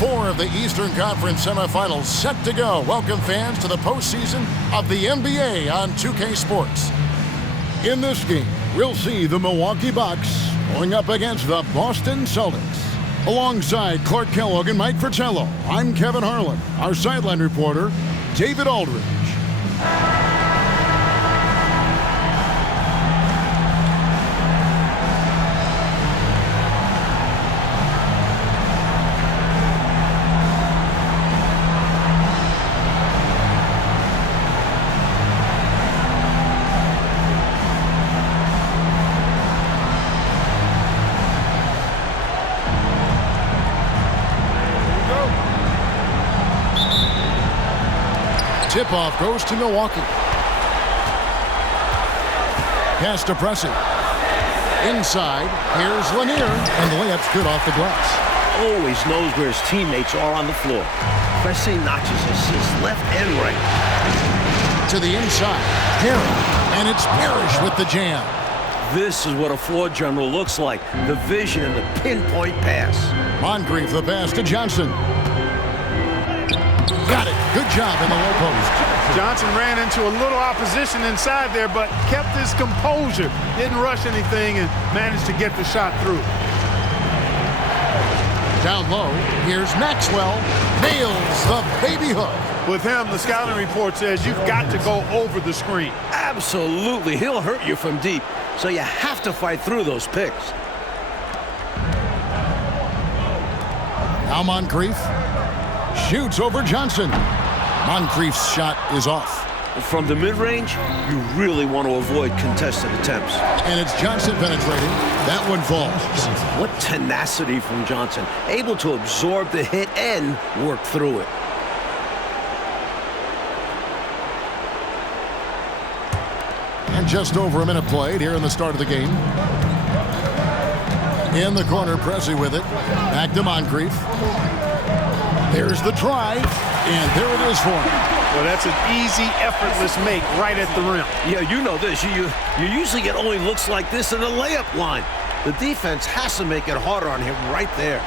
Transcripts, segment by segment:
4 of the Eastern Conference semifinals set to go. Welcome, fans, to the postseason of the NBA on 2K Sports. In this game, we'll see the Milwaukee Bucks going up against the Boston Celtics. Alongside Clark Kellogg and Mike Fratello, I'm Kevin Harlan. Our sideline reporter, David Aldridge. Tip-off goes to Milwaukee. Pass to Pressey. Inside, here's Lanier, and the layup's good off the glass. Always knows where his teammates are on the floor. Pressey notches assists left and right. To the inside, Parrish, and it's Parrish with the jam. This is what a floor general looks like. The vision and the pinpoint pass. Moncrief, the pass to Johnson. Got it. Good job in the low post. Johnson ran into a little opposition inside there, but kept his composure. Didn't rush anything and managed to get the shot through. Down low, here's Maxwell. Nails the baby hook. With him, the scouting report says you've got to go over the screen. Absolutely. He'll hurt you from deep, so you have to fight through those picks. Now Moncrief. Shoots over Johnson. Moncrief's shot is off. From the mid-range, you really want to avoid contested attempts. And it's Johnson penetrating. That one falls. What tenacity from Johnson. Able to absorb the hit and work through it. And just over a minute played here in the start of the game. In the corner, Pressey with it. Back to Moncrief. There's the drive, and there it is for him. Well, that's an easy, effortless make right at the rim. Yeah, you know this. You usually get only looks like this in the layup line. The defense has to make it harder on him right there.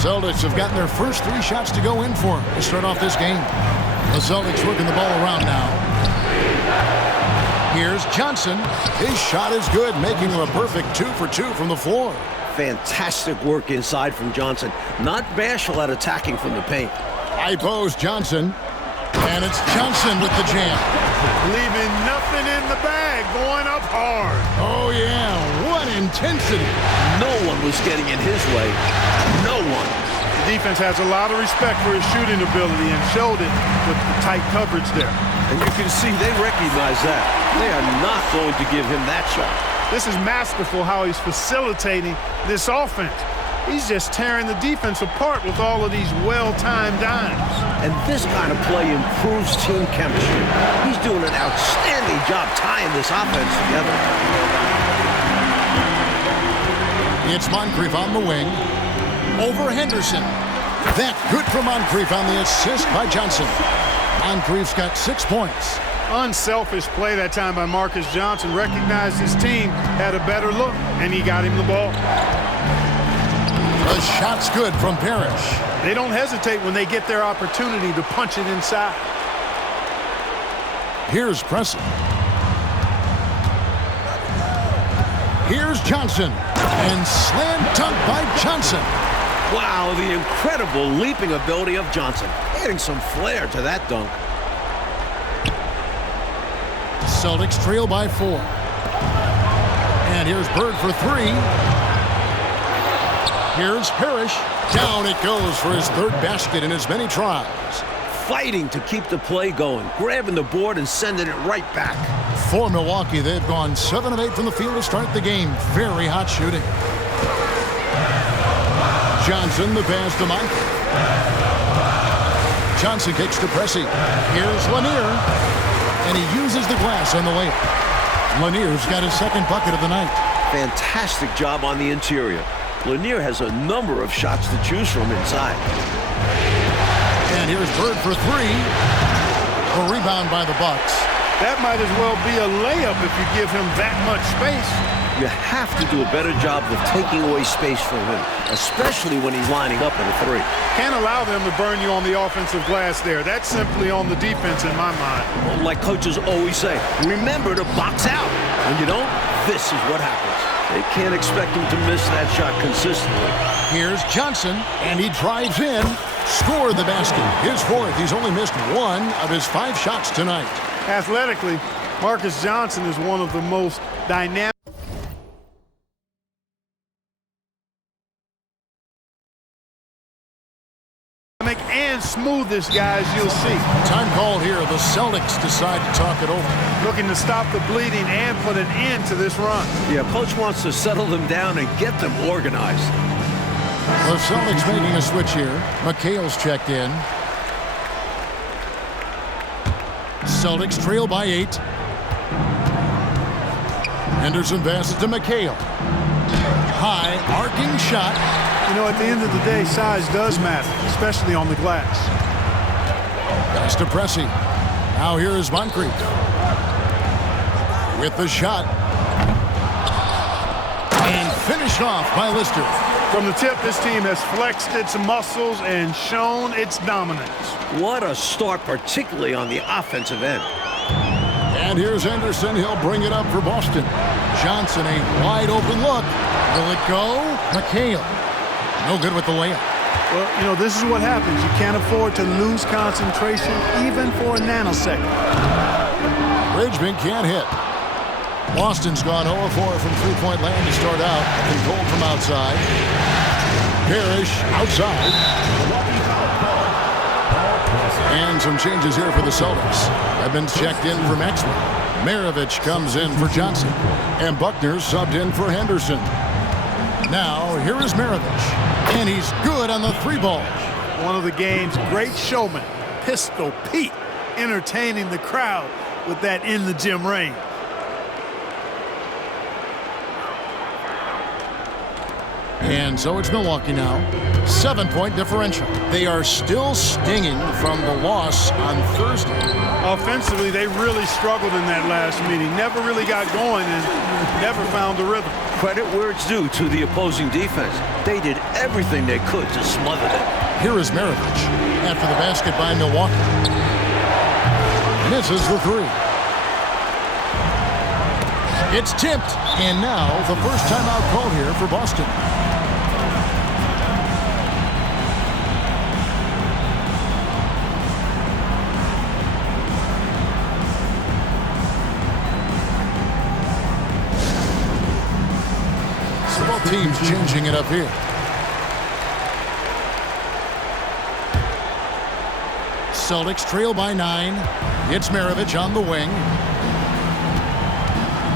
Celtics have gotten their first 3 shots to go in for him to start off this game. The Celtics working the ball around now. Here's Johnson. His shot is good, making him a perfect 2 for 2 from the floor. Fantastic work inside from Johnson. Not bashful at attacking from the paint. High post Johnson. And it's Johnson with the jam. Leaving nothing in the bag, going up hard. Oh, yeah. What intensity. No one was getting in his way. No one. The defense has a lot of respect for his shooting ability and showed it with the tight coverage there. And you can see they recognize that. They are not going to give him that shot. This is masterful how he's facilitating this offense. He's just tearing the defense apart with all of these well-timed dimes. And this kind of play improves team chemistry. He's doing an outstanding job tying this offense together. It's Moncrief on the wing. Over Henderson. That good for Moncrief on the assist by Johnson. Moncrief's got 6 points. Unselfish play that time by Marcus Johnson. Recognized his team had a better look, and he got him the ball. The shot's good from Parrish. They don't hesitate when they get their opportunity to punch it inside. Here's Pressey. Here's Johnson. And slam dunk by Johnson. Wow, the incredible leaping ability of Johnson. Adding some flair to that dunk. Celtics trail by 4. And here's Bird for 3. Here's Parrish. Down it goes for his 3rd basket in as many tries. Fighting to keep the play going. Grabbing the board and sending it right back. For Milwaukee, they've gone 7 of 8 from the field to start the game. Very hot shooting. Johnson, the pass to Mike. Johnson kicks to Pressey. Here's Lanier. And he uses the glass on the layup. Lanier's got his 2nd bucket of the night. Fantastic job on the interior. Lanier has a number of shots to choose from inside. And here's Bird for 3. A rebound by the Bucks. That might as well be a layup if you give him that much space. You have to do a better job of taking away space from him, especially when he's lining up at a three. Can't allow them to burn you on the offensive glass there. That's simply on the defense in my mind. Well, like coaches always say, remember to box out. When you don't, this is what happens. They can't expect him to miss that shot consistently. Here's Johnson, and he drives in. Scored the basket. His fourth. He's only missed one of his 5 shots tonight. Athletically, Marcus Johnson is one of the most dynamic and smoothest guys you'll see. Time call here. The Celtics decide to talk it over. Looking to stop the bleeding and put an end to this run. Yeah, coach wants to settle them down and get them organized. The Celtics making a switch here. McHale's checked in. Celtics trail by 8. Henderson passes to McHale. High, arcing shot. You know, at the end of the day, size does matter, especially on the glass. Pass to Pressey. Now here is Moncrief. With the shot. And finished off by Lister. From the tip, this team has flexed its muscles and shown its dominance. What a start, particularly on the offensive end. And here's Anderson. He'll bring it up for Boston. Johnson, a wide open look. Will it go? McHale. No good with the layup. Well, you know, this is what happens. You can't afford to lose concentration even for a nanosecond. Bridgman can't hit. Boston's gone 0-4 from three-point land to start out. Controlled from outside. Parrish outside. And some changes here for the Celtics. Evans checked in for Maxwell. Maravich comes in for Johnson. And Buckner subbed in for Henderson. Now, here is Maravich. And he's good on the 3-ball. One of the game's great showmen, Pistol Pete, entertaining the crowd with that in-the-gym range. And so it's Milwaukee now. 7-point differential. They are still stinging from the loss on Thursday. Offensively, they really struggled in that last meeting. Never really got going and never found the rhythm. Credit where it's due to the opposing defense. They did everything they could to smother them. Here is Maravich after the basket by Milwaukee. Misses the 3. It's tipped. And now the first timeout called here for Boston. Both teams changing it up here. Celtics trail by 9. It's Maravich on the wing.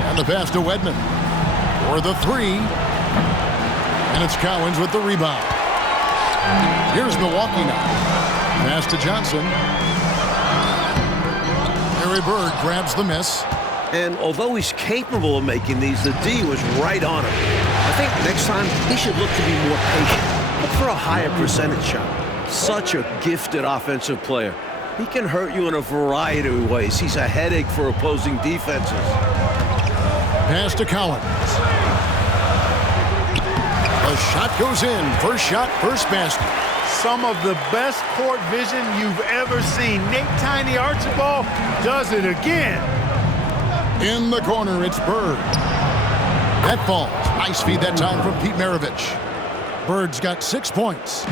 And the pass to Wedman. For the 3. And it's Cowens with the rebound. Here's Milwaukee now. Pass to Johnson. Larry Bird grabs the miss. And although he's capable of making these, the D was right on him. I think next time he should look to be more patient. Look for a higher percentage shot. Such a gifted offensive player. He can hurt you in a variety of ways. He's a headache for opposing defenses. Pass to Cowens. The shot goes in. First shot, first basket. Some of the best court vision you've ever seen. Nate Tiny Archibald does it again. In the corner, it's Bird. That falls. Nice feed that time from Pete Maravich. Bird's got 6 points.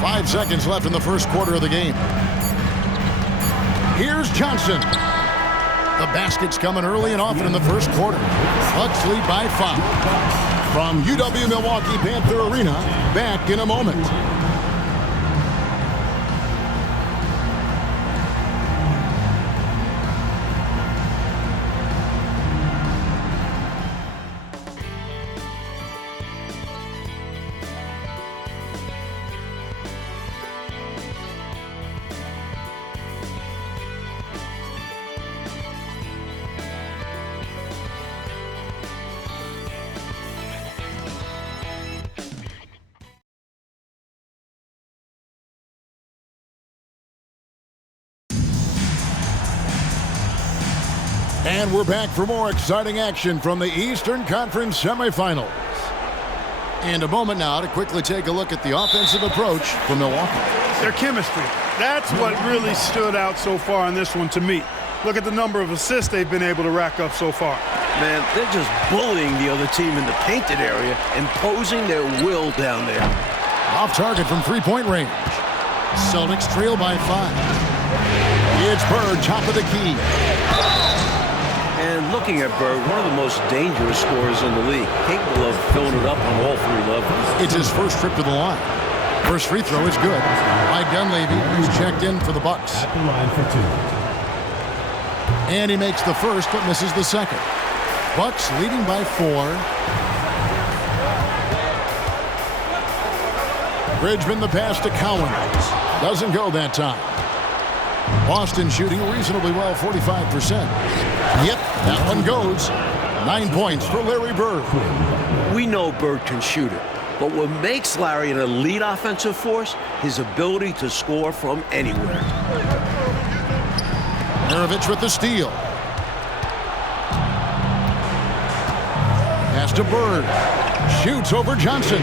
5 seconds left in the first quarter of the game. Here's Johnson. The basket's coming early and often in the first quarter. Bucks lead by 5. From UW-Milwaukee Panther Arena, back in a moment. And we're back for more exciting action from the Eastern Conference semifinals. And a moment now to quickly take a look at the offensive approach for Milwaukee. Their chemistry. That's what really stood out so far in this one to me. Look at the number of assists they've been able to rack up so far. Man, they're just bullying the other team in the painted area, imposing their will down there. Off target from three-point range. Celtics trail by 5. It's Bird, top of the key. And looking at Bird, one of the most dangerous scorers in the league, capable of filling it up on all 3 levels. It's his first trip to the line. First free throw is good. By Dunleavy, who's checked in for the Bucks. At the line for 2. And he makes the first, but misses the second. Bucks leading by 4. Bridgman the pass to Cowens. Doesn't go that time. Boston shooting reasonably well, 45%. Yep, that one goes. 9 points for Larry Bird. We know Bird can shoot it, but what makes Larry an elite offensive force, his ability to score from anywhere. Maravich with the steal. Pass to Bird. Shoots over Johnson.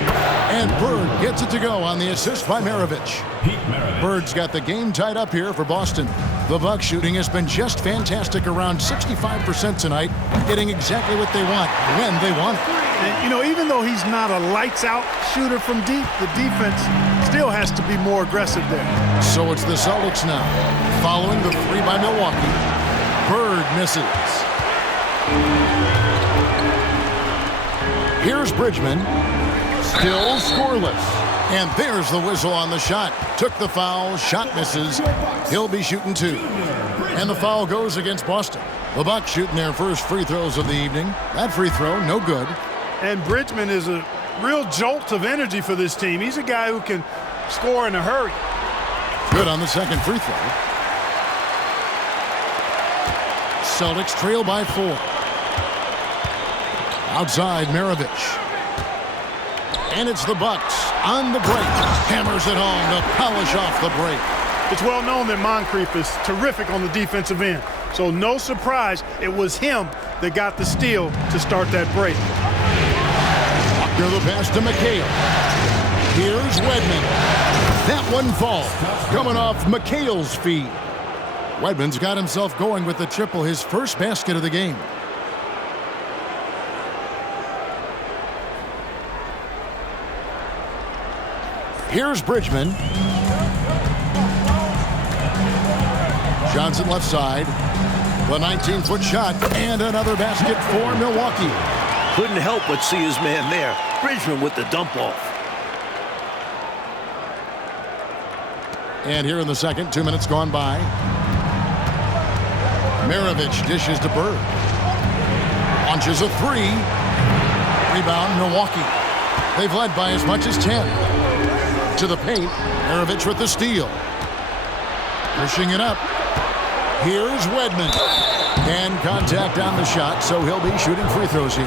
And Bird gets it to go on the assist by Maravich. Bird's got the game tied up here for Boston. The Bucks shooting has been just fantastic, around 65% tonight, getting exactly what they want when they want it. And, you know, even though he's not a lights-out shooter from deep, the defense still has to be more aggressive there. So it's the Celtics now, following the 3 by Milwaukee. Bird misses. Here's Bridgman. Still scoreless. And there's the whistle on the shot. Took the foul, shot misses. He'll be shooting 2. And the foul goes against Boston. The Bucks shooting their first free throws of the evening. That free throw, no good. And Bridgman is a real jolt of energy for this team. He's a guy who can score in a hurry. Good on the second free throw. Celtics trail by 4. Outside, Maravich. And it's the Bucks on the break. Hammers it home to polish off the break. It's well known that Moncrief is terrific on the defensive end. So no surprise, it was him that got the steal to start that break. After the pass to McHale. Here's Wedman. That one falls, coming off McHale's feet. Wedman's got himself going with the triple, his first basket of the game. Here's Bridgman. Johnson left side. The 19-foot shot and another basket for Milwaukee. Couldn't help but see his man there. Bridgman with the dump off. And here in the second, 2 minutes gone by. Maravich dishes to Bird. Launches a 3. Rebound, Milwaukee. They've led by as much as 10. To the paint, Maravich with the steal. Pushing it up. Here's Wedman. And contact on the shot, so he'll be shooting free throws here.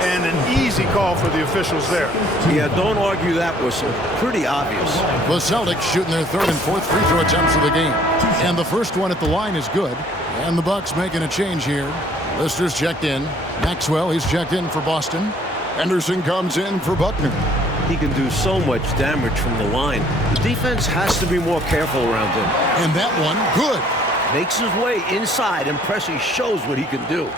And an easy call for the officials there. Yeah, don't argue that whistle. Pretty obvious. The Celtics shooting their 3rd and 4th free throw attempts of the game. And the first one at the line is good. And the Bucks making a change here. Lister's checked in. Maxwell, he's checked in for Boston. Henderson comes in for Buckner. He can do so much damage from the line. The defense has to be more careful around him. And that one, good. Makes his way inside, and Pressey shows what he can do.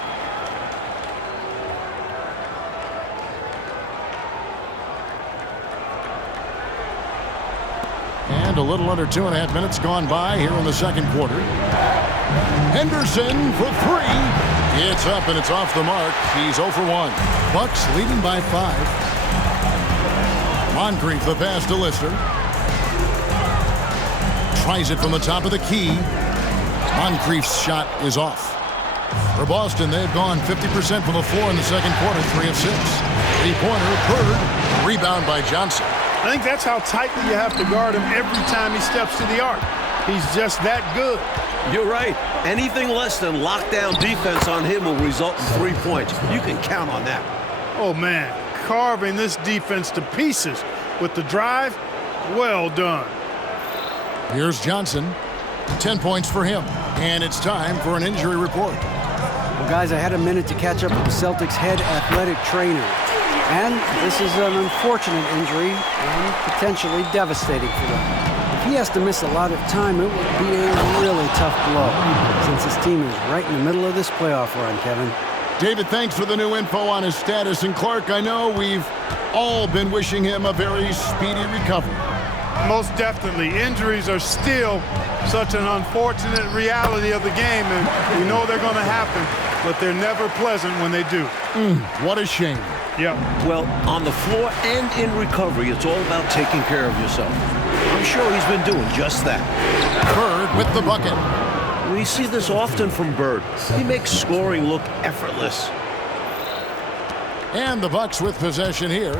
And a little under 2.5 minutes gone by here in the second quarter. Henderson for 3. It's up and it's off the mark. He's 0 for 1. Bucks leading by 5. Moncrief the pass to Lister. Tries it from the top of the key. Moncrief's shot is off. For Boston, they've gone 50% from the floor in the second quarter, 3 of 6. Three-pointer, Bird. Rebound by Johnson. I think that's how tightly you have to guard him every time he steps to the arc. He's just that good. You're right. Anything less than lockdown defense on him will result in 3 points. You can count on that. Oh, man. Carving this defense to pieces with the drive. Well done. Here's Johnson. 10 points for him. And it's time for an injury report. Well, guys, I had a minute to catch up with the Celtics head athletic trainer. And this is an unfortunate injury and potentially devastating for them. If he has to miss a lot of time, it would be a really tough blow since his team is right in the middle of this playoff run, Kevin. David, thanks for the new info on his status. And Clark, I know we've all been wishing him a very speedy recovery. Most definitely. Injuries are still such an unfortunate reality of the game, and we know they're going to happen, but they're never pleasant when they do. What a shame. Yep. Well, on the floor and in recovery, it's all about taking care of yourself. I'm sure he's been doing just that. Bird with the bucket. We see this often from Bird. He makes scoring look effortless. And the Bucks with possession here.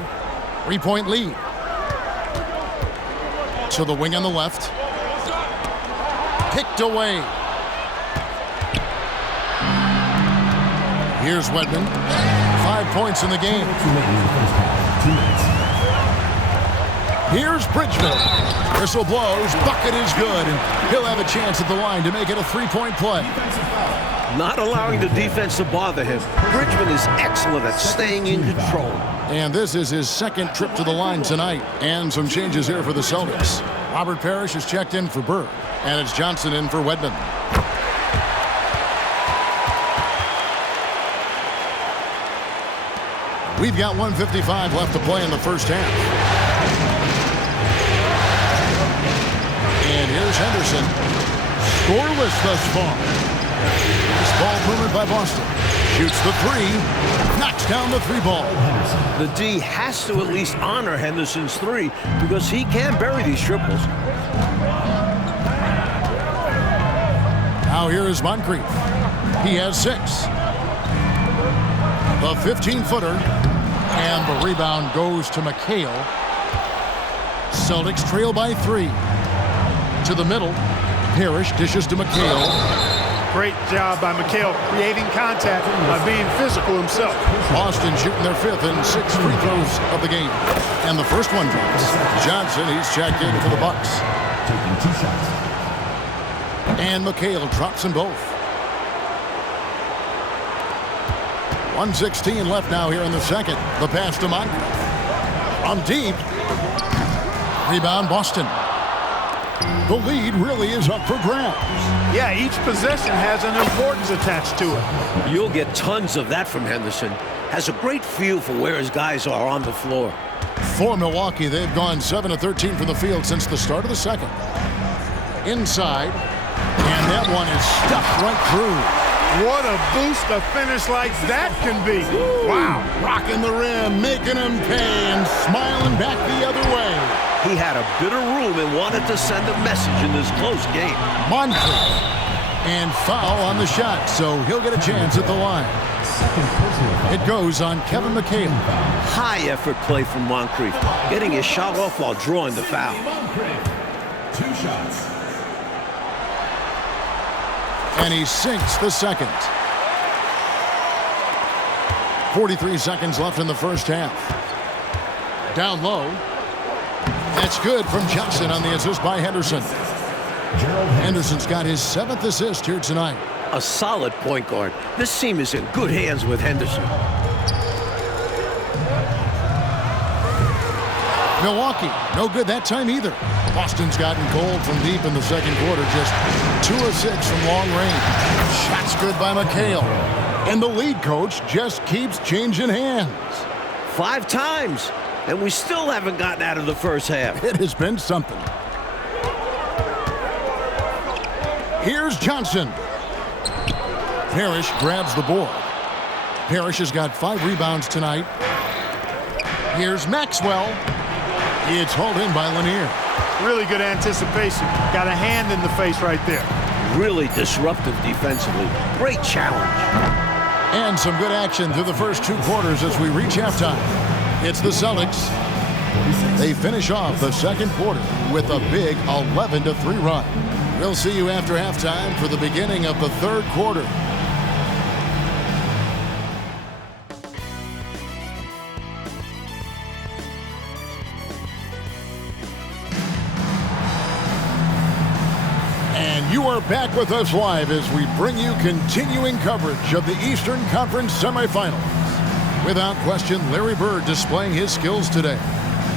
3-point lead. To the wing on the left. Picked away. Here's Wedman. 5 points in the game. Here's Bridgman. Whistle blows. Bucket is good. And he'll have a chance at the line to make it a 3-point play. Not allowing the defense to bother him. Bridgman is excellent at staying in control. And this is his second trip to the line tonight. And some changes here for the Celtics. Robert Parrish is checked in for Bird. And it's Johnson in for Wedman. We've got 1:55 left to play in the first half. And here's Henderson. Scoreless thus far. This ball movement by Boston. Shoots the three. Knocks down the three ball. The D has to at least honor Henderson's three because he can bury these triples. Now here is Moncrief. He has 6. The 15-footer. And the rebound goes to McHale. Celtics trail by 3. To the middle. Parrish dishes to McHale. Great job by McHale creating contact by being physical himself. Boston shooting their 5th and 6th free throws of the game. And the first one drops. Johnson, he's checked in for the Bucks. Taking 2 shots. And McHale drops them both. 1:16 left now here in the second. The pass to Moncrief. From deep. Rebound Boston. The lead really is up for grabs. Yeah, each possession has an importance attached to it. You'll get tons of that from Henderson. Has a great feel for where his guys are on the floor. For Milwaukee, they've gone 7 of 13 from the field since the start of the second. Inside. And that one is stuffed right through. What a boost a finish like that can be. Wow. Rocking the rim, making him pay, and smiling back the other way. He had a bit of room and wanted to send a message in this close game. Moncrief. And foul on the shot, so he'll get a chance at the line. It goes on Kevin McHale. High effort play from Moncrief, getting his shot off while drawing the foul. 2 shots. And he sinks the second. 43 seconds left in the first half. Down low. That's good from Johnson on the assist by Henderson. Henderson's got his 7th assist here tonight. A solid point guard. This team is in good hands with Henderson. Milwaukee, no good that time either. Boston's gotten cold from deep in the second quarter, just 2 of 6 from long range. Shots good by McHale. And the lead coach just keeps changing hands. 5 times, and we still haven't gotten out of the first half. It has been something. Here's Johnson. Parrish grabs the board. Parrish has got 5 rebounds tonight. Here's Maxwell. It's hauled in by Lanier. Really good anticipation. Got a hand in the face right there. Really disruptive defensively. Great challenge. And some good action through the first 2 quarters as we reach halftime. It's the Celtics. They finish off the second quarter with a big 11-3 run. We'll see you after halftime for the beginning of the third quarter. And You are back with us live as we bring you continuing coverage of the Eastern Conference semifinals. Without question, Larry Bird displaying his skills today.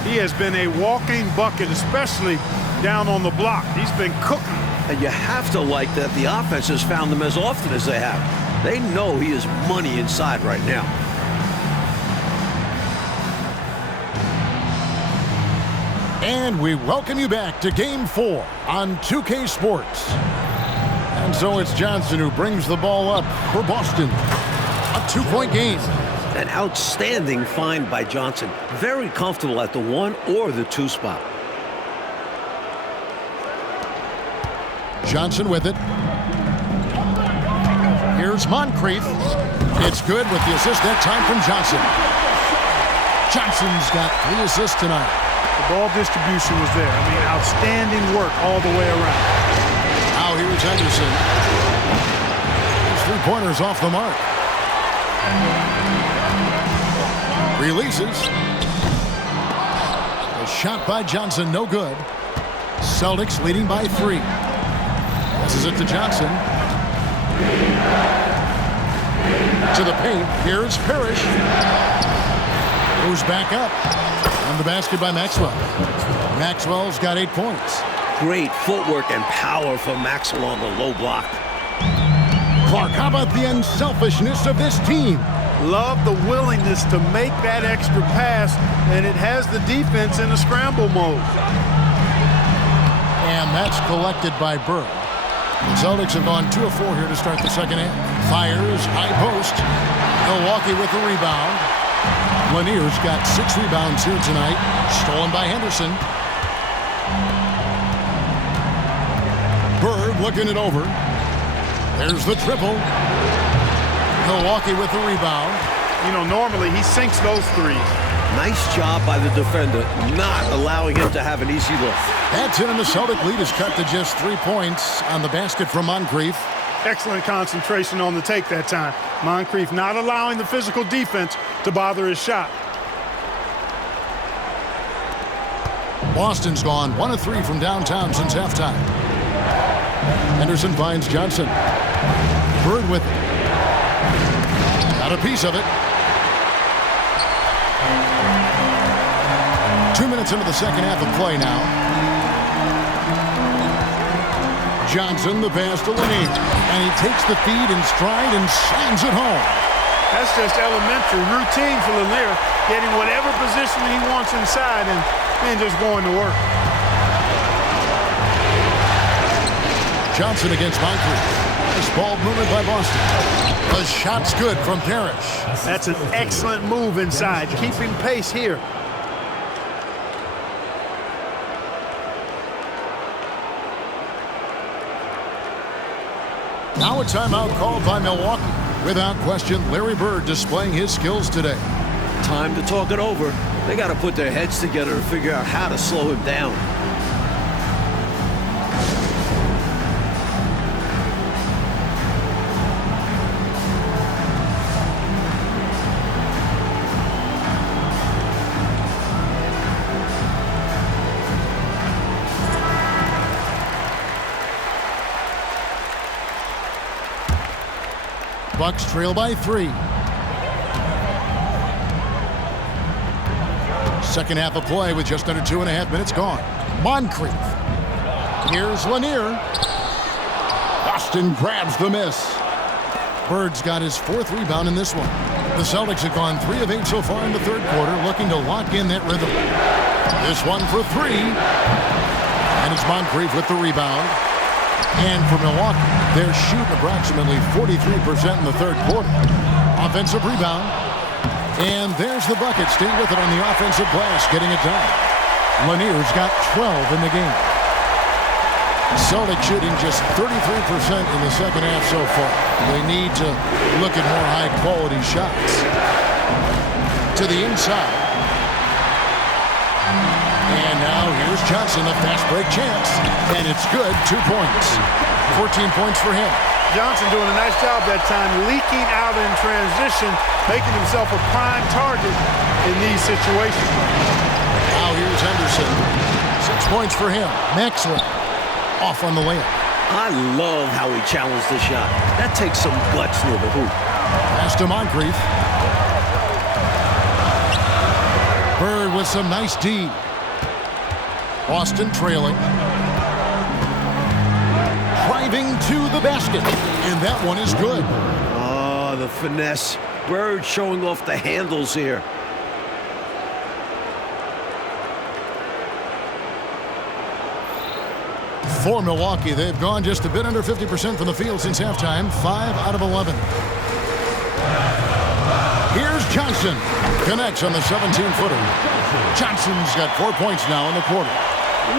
He has been a walking bucket, especially down on the block. He's been cooking. And you have to like that the offense has found him as often as they have. They know he is money inside right now. And we welcome you back to Game 4 on 2K Sports. And so it's Johnson who brings the ball up for Boston. A 2-point game. An outstanding find by Johnson. Very comfortable at the 1 or the 2 spot. Johnson with it. Here's Moncrief. It's good with the assist that time from Johnson. Johnson's got 3 assists tonight. The ball distribution was there. I mean, outstanding work all the way around. Now here's Henderson. His 3-pointers off the mark. Releases. A shot by Johnson, no good. Celtics leading by 3. Passes it to Johnson. To the paint. Here's Parrish. Goes back up. On the basket by Maxwell. Maxwell's got 8 points. Great footwork and power from Maxwell on the low block. Clark, how about the unselfishness of this team? Love the willingness to make that extra pass, and it has the defense in a scramble mode. And that's collected by Bird. The Celtics have gone 2 of 4 here to start the second half. Fires, high post. Milwaukee with the rebound. Lanier's got 6 rebounds here tonight. Stolen by Henderson. Bird looking it over. There's the triple. Milwaukee with the rebound. You know, normally he sinks those threes. Nice job by the defender, not allowing him to have an easy look. That's it, and the Celtic lead is cut to just 3 points on the basket from Moncrief. Excellent concentration on the take that time. Moncrief not allowing the physical defense to bother his shot. Boston's gone 1 of 3 from downtown since halftime. Henderson finds Johnson. Bird with it. Got a piece of it. 2 minutes into the second half of play now. Johnson, the pass to Lanier. And he takes the feed in stride and slams it home. That's just elementary routine for Lanier, getting whatever position he wants inside and then just going to work. Johnson against Moncrief. Nice ball movement by Boston. The shot's good from Parrish. That's an excellent move inside, keeping pace here. Now a timeout called by Milwaukee. Without question, Larry Bird displaying his skills today. Time to talk it over. They got to put their heads together to figure out how to slow him down. Bucks trail by 3. Second half of play with just under 2.5 minutes gone. Moncrief. Here's Lanier. Boston grabs the miss. Bird's got his 4th rebound in this one. The Celtics have gone 3 of 8 so far in the third quarter, looking to lock in that rhythm. This one for 3. And it's Moncrief with the rebound. And for Milwaukee, they're shooting approximately 43% in the third quarter. Offensive rebound. And there's the bucket. Staying with it on the offensive glass, getting it done. Lanier's got 12 in the game. Celtics shooting just 33% in the second half so far. They need to look at more high-quality shots. To the inside. And now here's Johnson, a fast break chance. And it's good, 2 points. 14 points for him. Johnson doing a nice job that time, leaking out in transition, making himself a prime target in these situations. Now here's Henderson. 6 points for him. Maxwell off on the layup. I love how he challenged the shot. That takes some guts near the hoop. Pass to Moncrief. Bird with some nice D. Boston trailing. Driving to the basket. And that one is good. Oh, the finesse. Bird showing off the handles here. For Milwaukee, they've gone just a bit under 50% from the field since halftime. 5 out of 11. Here's Johnson. Connects on the 17-footer. Johnson's got 4 points now in the quarter.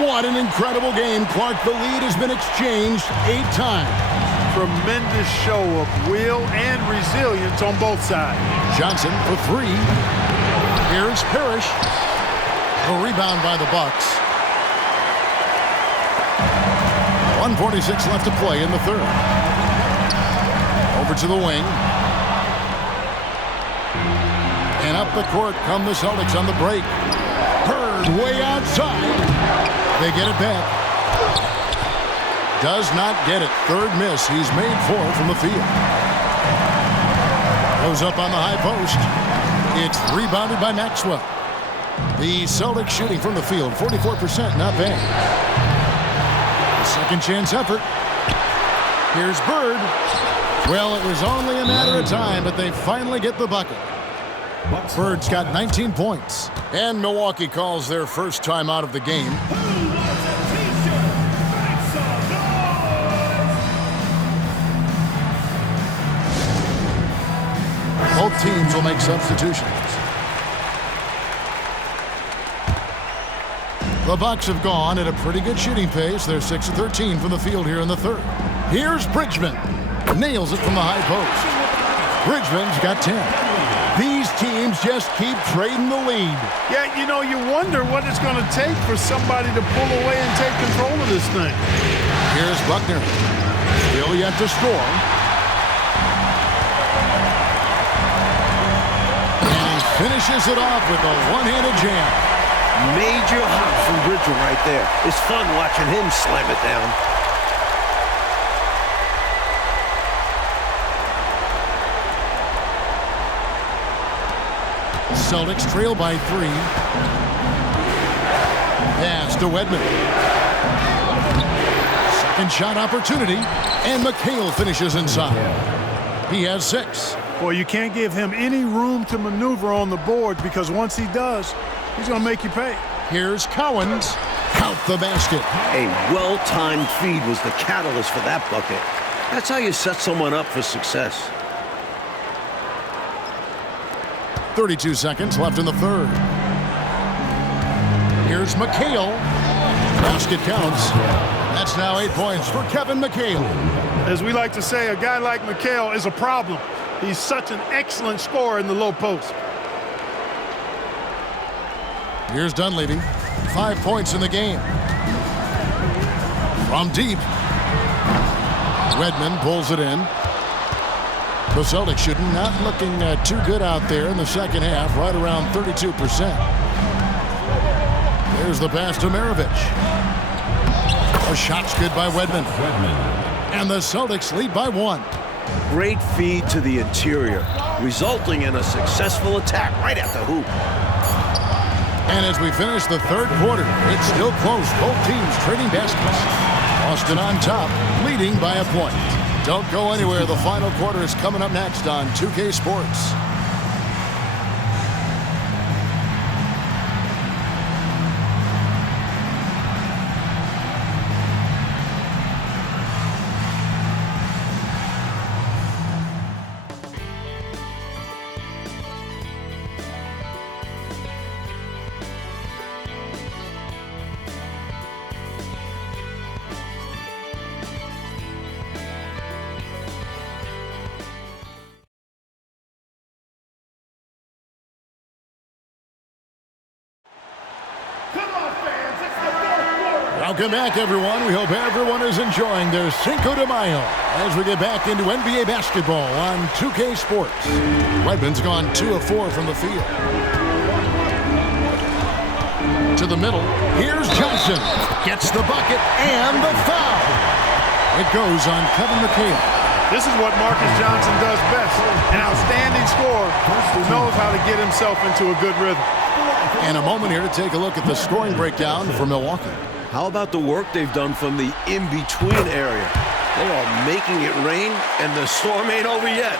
What an incredible game, Clark. The lead has been exchanged 8 times. Tremendous show of will and resilience on both sides. Johnson for 3. Here's Parrish. A rebound by the Bucks. 1:46 left to play in the third. Over to the wing. And up the court come the Celtics on the break. Bird way outside. They get it back. Does not get it. Third miss. He's made 4 from the field. Goes up on the high post. It's rebounded by Maxwell. The Celtics shooting from the field. 44%. Not bad. Second chance effort. Here's Bird. Well, it was only a matter of time, but they finally get the bucket. Bird's got 19 points. And Milwaukee calls their first time out of the game. Both teams will make substitutions. The Bucks have gone at a pretty good shooting pace. They're 6 of 13 from the field here in the third. Here's Bridgman. Nails it from the high post. Bridgman's got 10. These teams just keep trading the lead. Yeah, you know, you wonder what it's going to take for somebody to pull away and take control of this thing. Here's Buckner. Still yet to score. And he finishes it off with a one-handed jam. Major hop from Bridgman right there. It's fun watching him slam it down. Celtics trail by 3. Pass to Wedman. Second shot opportunity. And McHale finishes inside. He has 6. Boy, you can't give him any room to maneuver on the board because once he does, he's going to make you pay. Here's Cowens. Count the basket. A well-timed feed was the catalyst for that bucket. That's how you set someone up for success. 32 seconds left in the third. Here's McHale. Basket counts. That's now 8 points for Kevin McHale. As we like to say, a guy like McHale is a problem. He's such an excellent scorer in the low post. Here's Dunleavy. 5 points in the game. From deep. Redmond pulls it in. The Celtics shooting not looking too good out there in the second half, right around 32%. There's the pass to Maravich. A shot's good by Wedman. And the Celtics lead by 1. Great feed to the interior, resulting in a successful attack right at the hoop. And as we finish the third quarter, it's still close. Both teams trading baskets. Boston on top, leading by a point. Don't go anywhere. The final quarter is coming up next on 2K Sports. Welcome back, everyone. We hope everyone is enjoying their Cinco de Mayo as we get back into NBA basketball on 2K Sports. Wedman's gone 2 of 4 from the field. To the middle. Here's Johnson. Gets the bucket and the foul. It goes on Kevin McHale. This is what Marcus Johnson does best. An outstanding scorer who knows how to get himself into a good rhythm. And a moment here to take a look at the scoring breakdown for Milwaukee. How about the work they've done from the in-between area? They are making it rain, and the storm ain't over yet.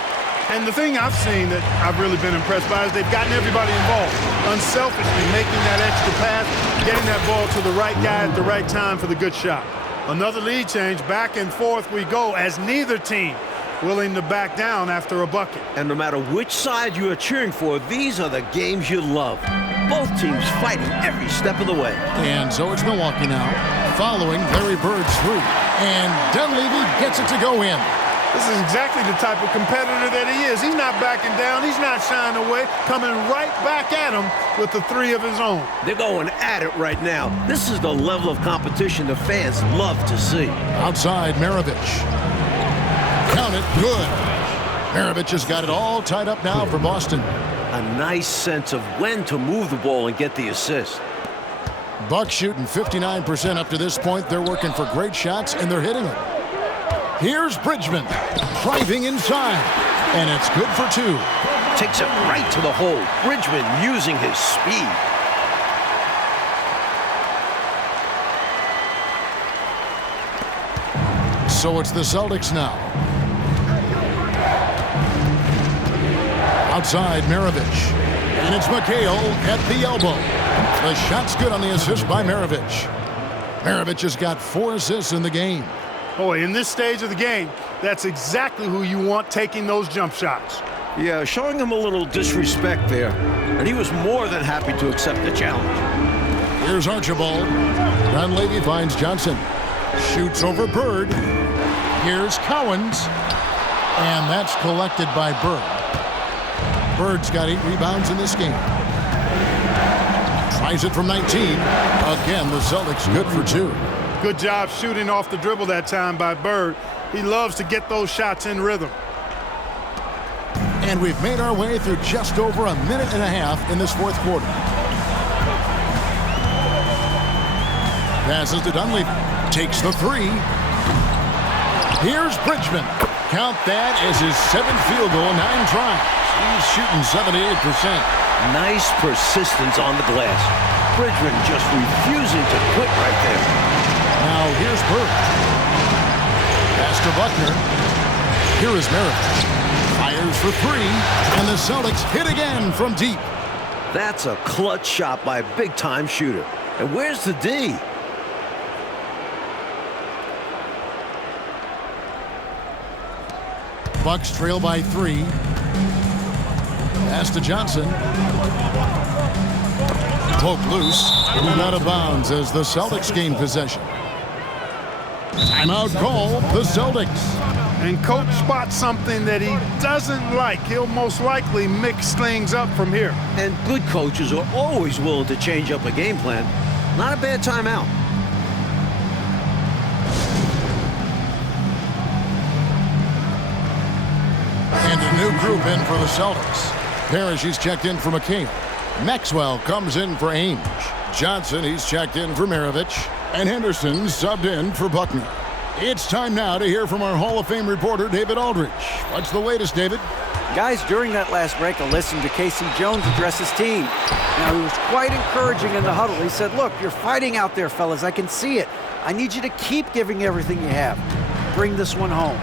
And the thing I've seen that I've really been impressed by is they've gotten everybody involved. Unselfishly making that extra pass, getting that ball to the right guy at the right time for the good shot. Another lead change, back and forth we go as neither team willing to back down after a bucket. And no matter which side you are cheering for, these are the games you love. Both teams fighting every step of the way. And so it's Milwaukee now, following Larry Bird's three. And Dunleavy gets it to go in. This is exactly the type of competitor that he is. He's not backing down. He's not shying away. Coming right back at him with the three of his own. They're going at it right now. This is the level of competition the fans love to see. Outside, Maravich. Count it, good. Maravich has got it all tied up now for Boston. A nice sense of when to move the ball and get the assist. Bucks shooting 59% up to this point. They're working for great shots, and they're hitting them. Here's Bridgman, driving inside, and it's good for two. Takes it right to the hole. Bridgman using his speed. So it's the Celtics now. Outside, Maravich. And it's McHale at the elbow. The shot's good on the assist by Maravich. Maravich has got 4 assists in the game. Boy, in this stage of the game, that's exactly who you want taking those jump shots. Yeah, showing him a little disrespect there. And he was more than happy to accept the challenge. Here's Archibald. Dunleavy finds Johnson. Shoots over Bird. Here's Cowens. And that's collected by Bird. Bird's got 8 rebounds in this game. Tries it from 19. Again, the Celtics good for 2. Good job shooting off the dribble that time by Bird. He loves to get those shots in rhythm. And we've made our way through just over a minute and a half in this fourth quarter. Passes to Dunleavy. Takes the 3. Here's Bridgman. Count that as his 7th field goal, 9 tries. He's shooting 78%. Nice persistence on the glass. Bridgman just refusing to quit right there. Now here's Bird. Pass to Buckner. Here is Maravich. Fires for 3. And the Celtics hit again from deep. That's a clutch shot by a big-time shooter. And where's the D? Bucks trail by 3. Pass to Johnson. Poke loose. And out of bounds as the Celtics gain possession. Timeout call, the Celtics. And coach spots something that he doesn't like. He'll most likely mix things up from here. And good coaches are always willing to change up a game plan. Not a bad timeout. And a new group in for the Celtics. Parrish, he's checked in for McHale. Maxwell comes in for Ainge. Johnson, he's checked in for Maravich. And Henderson subbed in for Buckner. It's time now to hear from our Hall of Fame reporter, David Aldridge. What's the latest, David? Guys, during that last break, I listened to Casey Jones address his team. Now, he was quite encouraging in the huddle. He said, look, you're fighting out there, fellas. I can see it. I need you to keep giving everything you have. Bring this one home.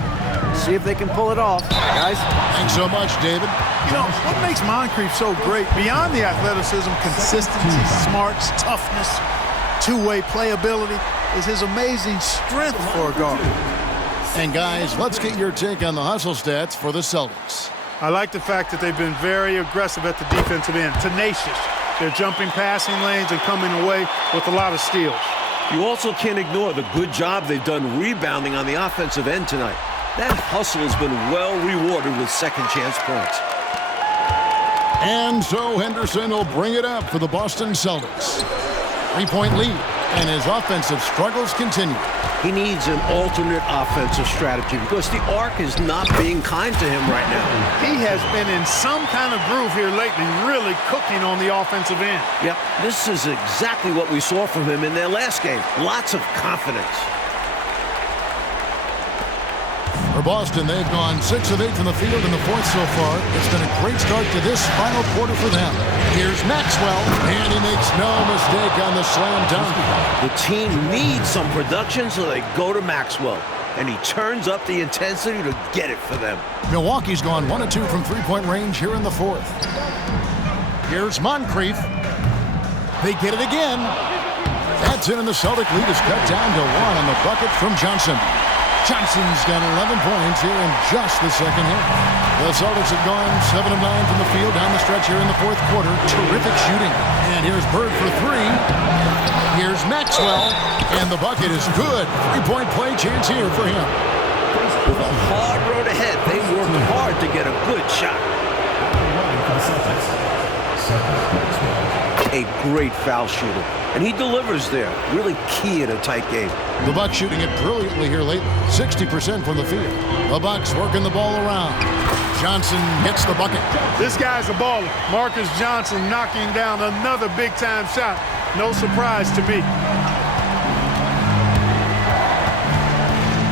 See if they can pull it off. Guys? Thanks so much, David. You know, what makes Moncrief so great, beyond the athleticism, consistency, smarts, toughness, two-way playability, is his amazing strength for a guard. And guys, let's get your take on the hustle stats for the Celtics. I like the fact that they've been very aggressive at the defensive end, tenacious. They're jumping passing lanes and coming away with a lot of steals. You also can't ignore the good job they've done rebounding on the offensive end tonight. That hustle has been well rewarded with second chance points. And so Henderson will bring it up for the Boston Celtics. 3-point lead, and his offensive struggles continue. He needs an alternate offensive strategy because the arc is not being kind to him right now. He has been in some kind of groove here lately, really cooking on the offensive end. Yep, this is exactly what we saw from him in their last game. Lots of confidence. For Boston, they've gone 6 of 8 from the field in the fourth so far. It's been a great start to this final quarter for them. Here's Maxwell, and he makes no mistake on the slam dunk. The team needs some production, so they go to Maxwell. And he turns up the intensity to get it for them. Milwaukee's gone 1 of 2 from three-point range here in the fourth. Here's Moncrief. They get it again. That's in, and the Celtic lead is cut down to 1 on the bucket from Johnson. Johnson's got 11 points here in just the second half. The Celtics have gone 7 of 9 from the field down the stretch here in the fourth quarter. Terrific shooting. And here's Bird for 3. Here's Maxwell, and the bucket is good. 3-point play chance here for him. With a hard road ahead, they worked hard to get a good shot. A great foul shooter, and he delivers there. Really key in a tight game. The Bucks shooting it brilliantly here lately. 60% from the field. The Bucks working the ball around. Johnson hits the bucket. This guy's a baller. Marcus Johnson knocking down another big-time shot. No surprise to me.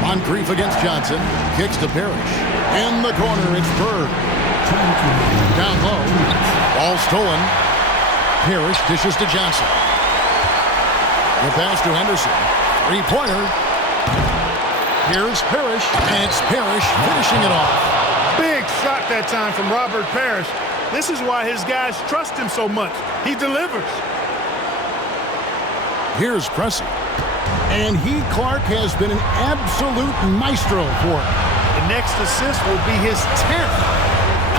Moncrief against Johnson. Kicks to Parrish. In the corner, it's Bird. Down low. Ball stolen. Parrish dishes to Johnson. The pass to Henderson. Three-pointer. Here's Parrish, and it's Parrish finishing it off. Big shot that time from Robert Parrish. This is why his guys trust him so much. He delivers. Here's Pressey. And Clark has been an absolute maestro for him. The next assist will be his 10th.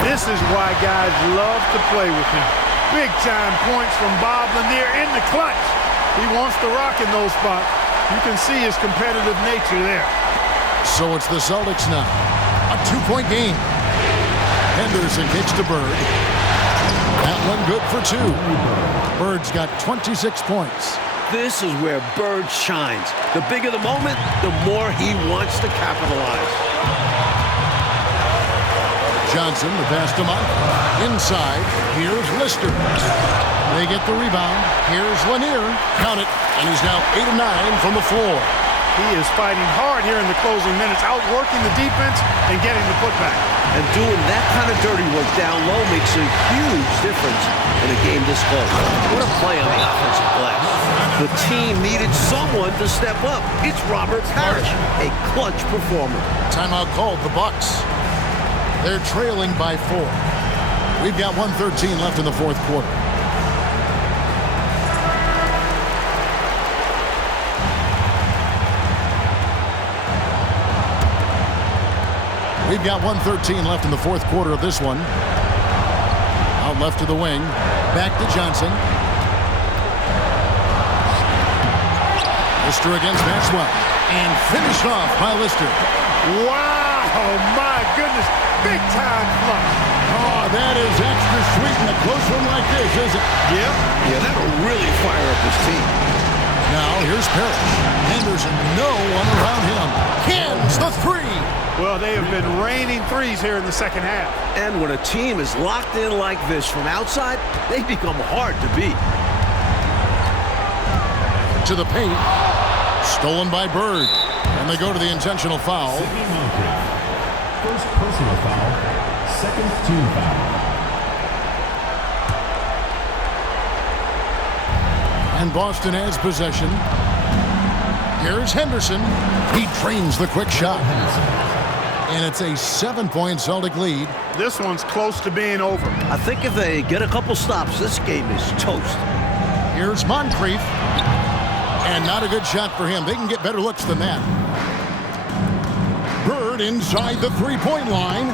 This is why guys love to play with him. Big-time points from Bob Lanier in the clutch. He wants to rock in those spots. You can see his competitive nature there. So it's the Celtics now. A 2-point game. Henderson kicks to Bird. That one good for 2. Bird's got 26 points. This is where Bird shines. The bigger the moment, the more he wants to capitalize. Johnson, the pass to Mike. Inside, here's Lister. They get the rebound. Here's Lanier. Count it. And he's now 8 of 9 from the floor. He is fighting hard here in the closing minutes, outworking the defense and getting the putback. And doing that kind of dirty work down low makes a huge difference in a game this close. What a play on the offensive glass. The team needed someone to step up. It's Robert Parrish, a clutch performer. Timeout called, the Bucks. They're trailing by 4. We've got 1:13 left in the fourth quarter. We've got 1:13 left in the fourth quarter of this one. Out left to the wing. Back to Johnson. Lister against Maxwell. And finished off by Lister. Wow, my goodness. Big-time flush. Oh, that is extra sweet in a close one like this, isn't it? Yep. Yeah, that'll really fire up his team. Now, here's Parrish. Henderson, no one around him. Cans the 3. Well, they have been raining threes here in the second half. And when a team is locked in like this from outside, they become hard to beat. To the paint. Stolen by Bird. And they go to the intentional foul. First personal foul, second team foul. And Boston has possession. Here's Henderson. He trains the quick shot. And it's a 7-point Celtic lead. This one's close to being over. I think if they get a couple stops, this game is toast. Here's Moncrief. And not a good shot for him. They can get better looks than that. Bird inside the three-point line.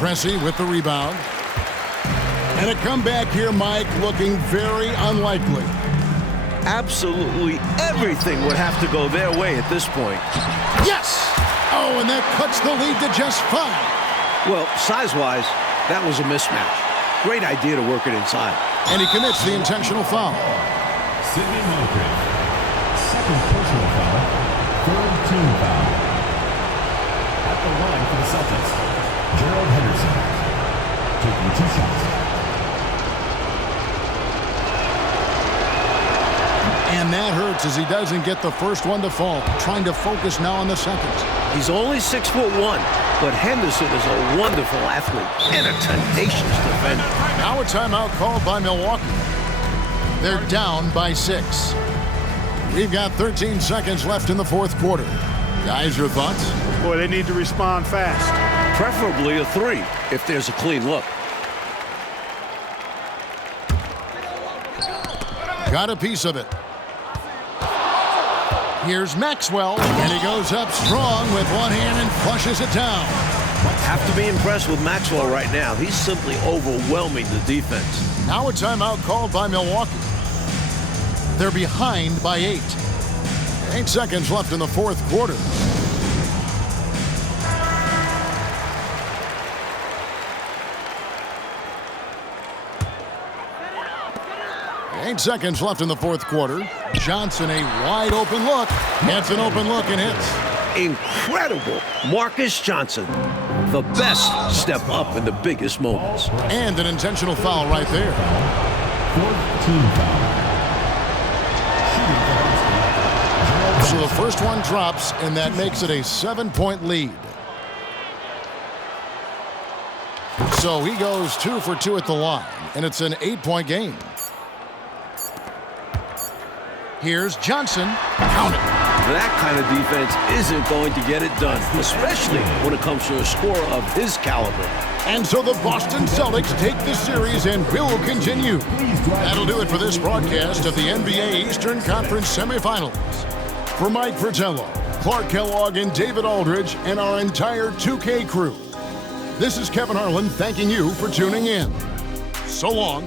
Pressey with the rebound. And a comeback here, Mike, looking very unlikely. Absolutely everything would have to go their way at this point. Yes! Oh, and that cuts the lead to just 5. Well, size-wise, that was a mismatch. Great idea to work it inside. And he commits the intentional foul. Sidney Moncrief, second personal foul, third team foul. At the line for the Celtics, Gerald Henderson, taking 2 shots. And that hurt efforts as he doesn't get the first one to fall. Trying to focus now on the second. He's only 6'1", but Henderson is a wonderful athlete and a tenacious defender. Now a timeout called by Milwaukee. They're down by 6. We've got 13 seconds left in the fourth quarter. Guys, your thoughts? Boy, they need to respond fast. Preferably a 3 if there's a clean look. Got a piece of it. Here's Maxwell, and he goes up strong with one hand and flushes it down. Have to be impressed with Maxwell right now. He's simply overwhelming the defense. Now a timeout called by Milwaukee. They're behind by 8. 8 seconds left in the fourth quarter. Eight seconds left in the fourth quarter. Johnson, a wide open look. Gets an open look and hits. Incredible. Marcus Johnson, the best step up in the biggest moments. And an intentional foul right there. 14 foul. So the first one drops, and that makes it a 7-point lead. So he goes 2 for 2 at the line, and it's an 8-point game. Here's Johnson. Count it. That kind of defense isn't going to get it done, especially when it comes to a scorer of his caliber. And so the Boston Celtics take this series and will continue. That'll do it for this broadcast of the NBA Eastern Conference semifinals. For Mike Fratello, Clark Kellogg, and David Aldridge, and our entire 2K crew, this is Kevin Harlan thanking you for tuning in. So long.